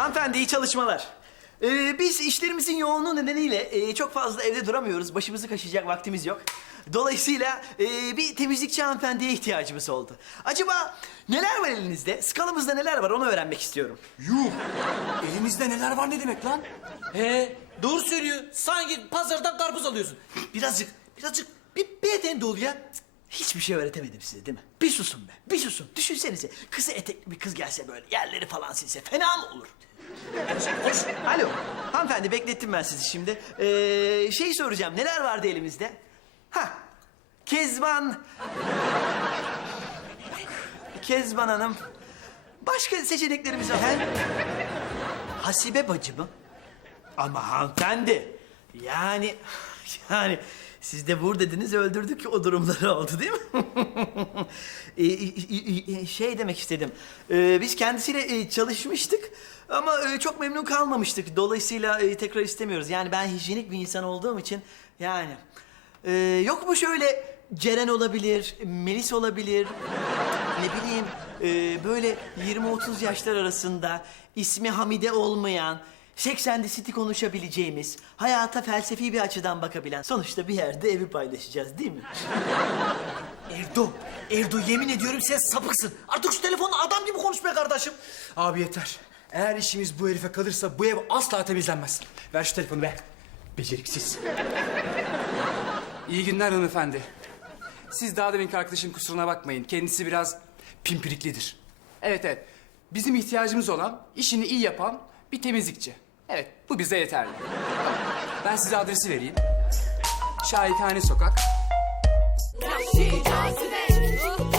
Hanımefendi iyi çalışmalar. Ee, biz işlerimizin yoğunluğu nedeniyle e, çok fazla evde duramıyoruz. Başımızı kaşıyacak vaktimiz yok. Dolayısıyla e, bir temizlikçi hanımefendiye ihtiyacımız oldu. Acaba neler var elinizde? Skalamızda neler var onu öğrenmek istiyorum. Yuh! Elimizde neler var ne demek lan? He, doğru söylüyor. Sanki pazardan karpuz alıyorsun. Birazcık, birazcık bir beyefendi ol ya. Hiçbir şey öğretemedim size değil mi? Bir susun be, bir susun. Düşünsenize kısa etekli bir kız gelse böyle yerleri falan silse fena mı olur? Alo, hanımefendi beklettim ben sizi şimdi. Ee, şey soracağım, neler vardı elimizde? Ha, Kezban... Kezban Hanım. Başka seçeneklerimiz var. He? Hasibe bacı mı? Ama hanımefendi. Yani yani siz de vur dediniz öldürdük o durumları oldu değil mi? E, e, şey demek istedim. Ee, biz kendisiyle e, çalışmıştık ama e, çok memnun kalmamıştık. Dolayısıyla e, tekrar istemiyoruz. Yani ben hijyenik bir insan olduğum için yani. Yok mu şöyle Ceren olabilir, Melis olabilir, ne bileyim e, böyle 20-30 yaşlar arasında ismi Hamide olmayan, Sex and the City konuşabileceğimiz, hayata felsefi bir açıdan bakabilen. Sonuçta bir yerde evi paylaşacağız değil mi? Erdo, Erdo yemin ediyorum sen sapıksın. Artık şu telefonla adam gibi konuş be kardeşim. Abi yeter. Eğer işimiz bu herife kalırsa bu ev asla temizlenmez. Ver şu telefonu be. Beceriksiz. İyi günler hanımefendi. Siz daha deminki arkadaşın kusuruna bakmayın. Kendisi biraz pimpiriklidir. Evet evet. Bizim ihtiyacımız olan, işini iyi yapan bir temizlikçi. Evet, bu bize yeterli. Ben size adresi vereyim. Şahikane Sokak. Yahşi cazibe.